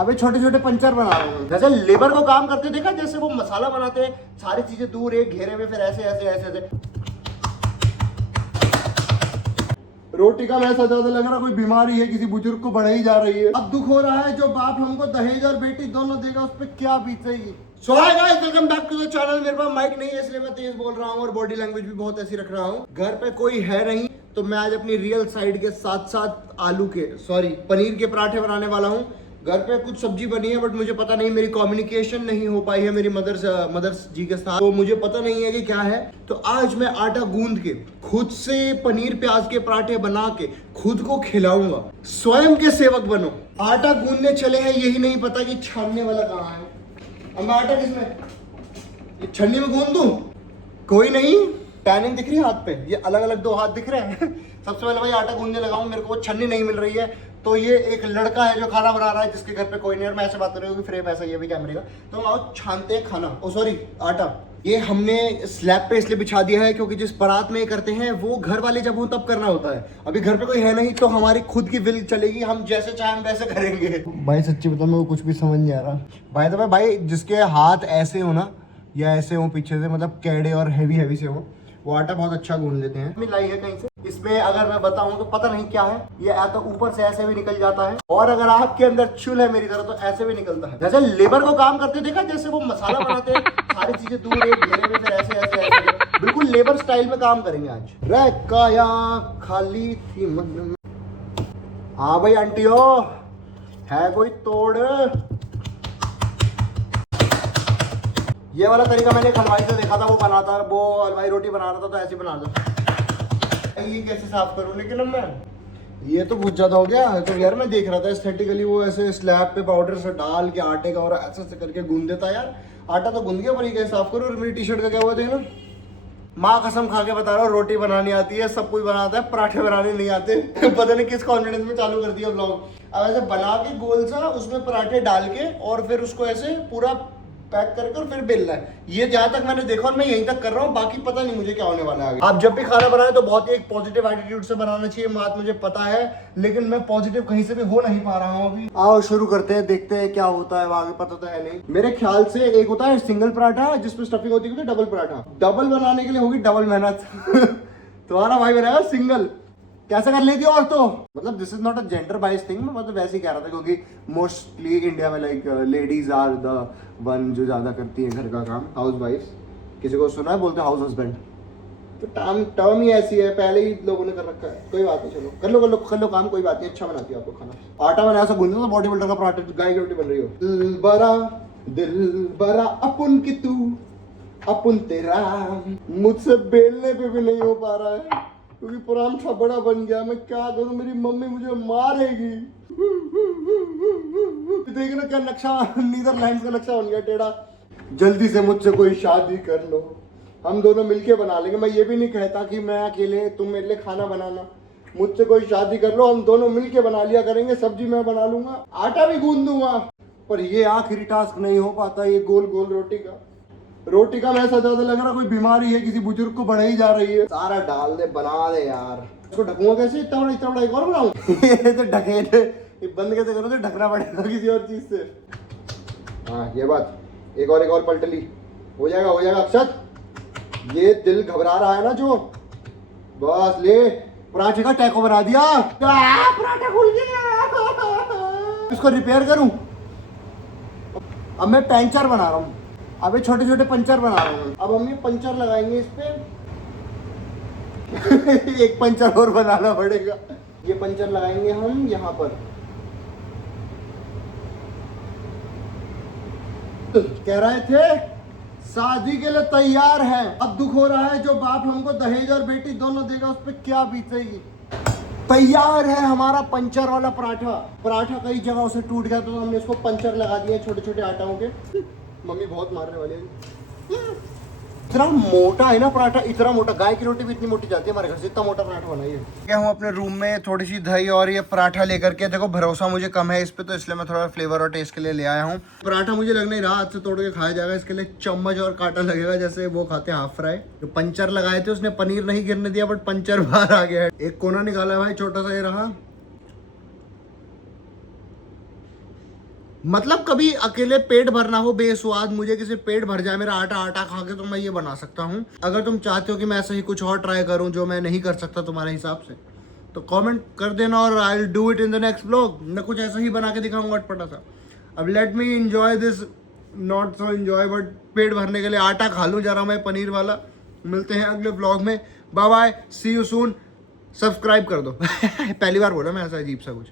अबे छोटे छोटे पंचर बना रहे हैं, जैसे लेबर को काम करते देखा, जैसे वो मसाला बनाते हैं, सारी चीजें दूर एक घेरे में, फिर ऐसे ऐसे ऐसे ऐसे। रोटी का वैसा ज्यादा लग रहा कोई बीमारी है, किसी बुजुर्ग को बढ़ाई जा रही है। अब दुख हो रहा है जो बाप हमको दहेज और बेटी दोनों देगा, उस पर क्या बीतेगी। So hi guys, welcome back to the channel. मेरे पास माइक नहीं है इसलिए मैं तेज बोल रहा हूँ और बॉडी लैंग्वेज भी बहुत ऐसी रख रहा हूँ। घर पे कोई है नहीं तो मैं आज अपनी रियल साइड के साथ साथ पनीर के पराठे बनाने वाला हूँ। घर पे कुछ सब्जी बनी है बट मुझे पता नहीं, मेरी कम्युनिकेशन नहीं हो पाई है मेरी मदर्स जी के साथ, तो मुझे पता नहीं है कि क्या है। तो आज मैं आटा गूंद के खुद से पनीर प्याज के पराठे बना के खुद को खिलाऊंगा। स्वयं के सेवक बनो। आटा गूंदने चले हैं, यही नहीं पता कि छानने वाला कहाँ है। अब मैं आटा किसमें, ये छन्नी में गूंद दूं? कोई नहीं, टैनिंग दिख रही है हाथ पे, ये अलग अलग दो हाथ दिख रहे हैं। सबसे पहले भाई आटा गूंदने लगाऊं, मेरे को छन्नी नहीं मिल रही है। तो ये एक लड़का है जो खाना बना रहा है जिसके घर पे कोई नहीं, और मैं ऐसे बात कर रही हूँ कि फ्रेम ऐसा ये भी कैमरे का। तो आओ छानते हैं खाना, आटा। ये हमने स्लैब पे इसलिए बिछा दिया है क्योंकि जिस बारात में करते हैं वो घर वाले जब हो तब करना होता है। अभी घर पे कोई है नहीं तो हमारी खुद की विल चलेगी, हम जैसे चाहें वैसे करेंगे। भाई सच्ची बता, मेरे को कुछ भी समझ नहीं आ रहा। भाई तो भाई जिसके हाथ ऐसे हो ना या ऐसे हो पीछे से, मतलब कैड़े और हैवी से हो, वो आटा बहुत अच्छा गूंद लेते हैं। मिलाई है कहीं से, इसमें अगर मैं बताऊं तो पता नहीं क्या है। ये या तो ऊपर से ऐसे भी निकल जाता है, और अगर आपके अंदर चुल है मेरी तरह तो ऐसे भी निकलता है। जैसे लेबर को काम करते देखा, जैसे वो मसाला बनाते हैं, सारी चीजें दूर एक घेरे में, फिर ऐसे ऐसे ऐसे। बिल्कुल लेबर स्टाइल में काम करेंगे आज। रे काया खाली थी मन। हाँ भाई आंटियों, है कोई तोड़? ये वाला तरीका मैंने हलवाई से देखा था, वो बनाता, वो हलवाई रोटी बना रहा था तो ऐसे बना था। ये कैसे साफ करूं? लेकिन अब मैं ये तो बहुत ज्यादा हो गया। तो यार मैं देख रहा था एस्थेटिकली, वो ऐसे स्लैब पे पाउडर से डाल के आटे का और ऐसे ऐसे करके गूंद देता। यार आटा तो गूंद गया पर ये कैसे साफ करूं? और मेरी टी शर्ट का क्या हुआ था ना, माँ कसम खा के बता रहा हूँ, रोटी बनानी आती है, सब कुछ बनाता है, पराठे बनाने नहीं आते। पता नहीं किस कॉन्फिडेंस में चालू कर दिया व्लॉग। अब ऐसे बना के गोल सा उसमें पराठे डाल के और फिर उसको ऐसे पूरा पैक करके और फिर बेलना है। ये जहां तक मैंने देखा और मैं यहीं तक कर रहा हूँ, बाकी पता नहीं मुझे क्या होने वाला है आगे। आप जब भी खाना बनाए तो बहुत ही एक पॉजिटिव एटीट्यूड से बनाना चाहिए, बात मुझे पता है, लेकिन मैं पॉजिटिव कहीं से भी हो नहीं पा रहा हूँ अभी। आओ शुरू करते हैं, देखते हैं क्या होता है आगे, पता तो है नहीं। मेरे ख्याल से एक होता है सिंगल पराठा जिसमें स्टफिंग होती है, डबल पराठा। डबल बनाने के लिए होगी डबल मेहनत। तुम्हारा भाई बनाएगा सिंगल, कैसे कर लेती और तो मतलब this is not a gender bias thing, मैं मतलब वैसे ही कह रहा था क्योंकि मोस्टली इंडिया में like ladies are the one जो ज्यादा करती है घर का काम, हाउस वाइफ। किसी को सुना है बोलते हाउस हस्बैंड, तो टर्म ही ऐसी है, पहले ही लोगों ने कर रखा है। कोई बात नहीं, चलो कर लो काम, कोई बात नहीं। अच्छा बनाती है आपको खाना। आटा मैंने ऐसा गूंदा बॉडी बिल्डर का पराठा, गाय की रोटी बन रही हो। दिल बरा अपुन की तू अपुन तेरा, मुझसे बेलने पे भी नहीं हो पा रहा है क्योंकि परांठा बड़ा बन गया। मैं क्या करूं, मेरी मम्मी मुझे मारेगी। देखना क्या नक्शा, नीदरलैंड्स का नक्शा बन गया टेढ़ा। जल्दी से मुझसे कोई शादी कर लो, हम दोनों मिलके बना लेंगे। मैं ये भी नहीं कहता कि मैं अकेले, तुम मेरे लिए खाना बनाना। मुझसे कोई शादी कर लो, हम दोनों मिलके बना लिया करेंगे। सब्जी मैं बना लूंगा, आटा भी गूंद दूंगा। पर ये आखिरी टास्क नहीं हो पाता, ये गोल गोल रोटी का वैसा ज्यादा लग रहा कोई बीमारी है, किसी बुजुर्ग को बढ़ाई जा रही है। सारा डाल दे, बना दे यार। इसको ढकूंगा कैसे? इतना बड़ा एक और बनाऊं? ये तो ढके थे, ये बंद कैसे करूं? तो ढकना पड़ेगा किसी और चीज से। हाँ ये बात, एक और पलटली हो जाएगा अक्षत। ये दिल घबरा रहा है ना जो, बस ले पराठे का टैको बना दिया। पराठा खुल गया, इसको रिपेयर करूं। अब मैं पंचर बना रहा हूँ, अबे छोटे छोटे पंचर बना रहा हूँ। अब हम ये पंचर लगाएंगे इस पे। एक पंचर और बनाना पड़ेगा। ये पंचर लगाएंगे हम यहाँ पर। कह रहे थे शादी के लिए तैयार है, अब दुख हो रहा है जो बाप हमको दहेज और बेटी दोनों देगा, उस पर क्या बीतेगी। तैयार है हमारा पंचर वाला पराठा कई जगहों से टूट गया तो हमने इसको पंचर लगा दिए छोटे छोटे आटाओं के। मम्मी बहुत मारने वाली है। इतना मोटा है ना पराठा, इतना मोटा। गाय की रोटी भी इतनी मोटी जाती है हमारे घर से, इतना मोटा पराठा बनाइए। क्या हूँ अपने रूम में थोड़ी सी दही और ये पराठा लेकर के, देखो भरोसा मुझे कम है इस पे तो इसलिए मैं थोड़ा फ्लेवर और टेस्ट के लिए ले आया हूँ। पराठा मुझे लग नहीं रहा हाथ से तोड़ के खाया जाएगा, इसके लिए चम्मच और कांटा लगेगा, जैसे वो खाते हैं हाफ फ्राई। जो पंचर लगाए थे उसने पनीर नहीं गिरने दिया बट पंचर बाहर आ गया है। एक कोना निकाला है भाई, छोटा सा ये रहा। मतलब कभी अकेले पेट भरना हो बेस्वाद, मुझे किसी पेट भर जाए मेरा आटा आटा खा के, तो मैं ये बना सकता हूँ। अगर तुम चाहते हो कि मैं ऐसा ही कुछ और ट्राई करूँ जो मैं नहीं कर सकता तुम्हारे हिसाब से, तो कमेंट कर देना और I will do it in the next blog. मैं कुछ ऐसा ही बना के दिखाऊंगा अटपटा सा। अब let me enjoy this, not so enjoy but पेट भरने के लिए आटा खा लूँ जरा मैं पनीर वाला। मिलते हैं अगले ब्लॉग में, bye bye, see you soon. Subscribe कर दो पहली बार बोला मैं ऐसा अजीब सा कुछ।